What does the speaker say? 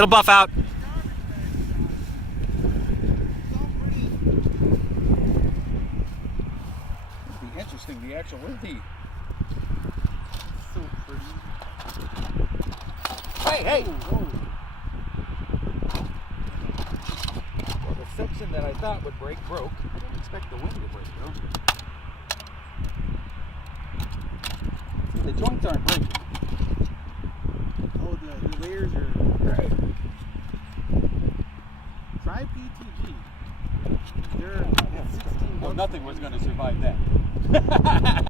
It'll buff out. It'd be interesting, the actual, where'd the... So pretty. Hey! Whoa. Well, the section that I thought would break broke. I didn't expect the wind to break though. See, the joints aren't breaking. Oh, the layers are... Right. Try PTG. They're at 16 Well, bucks. nothing was going to survive that.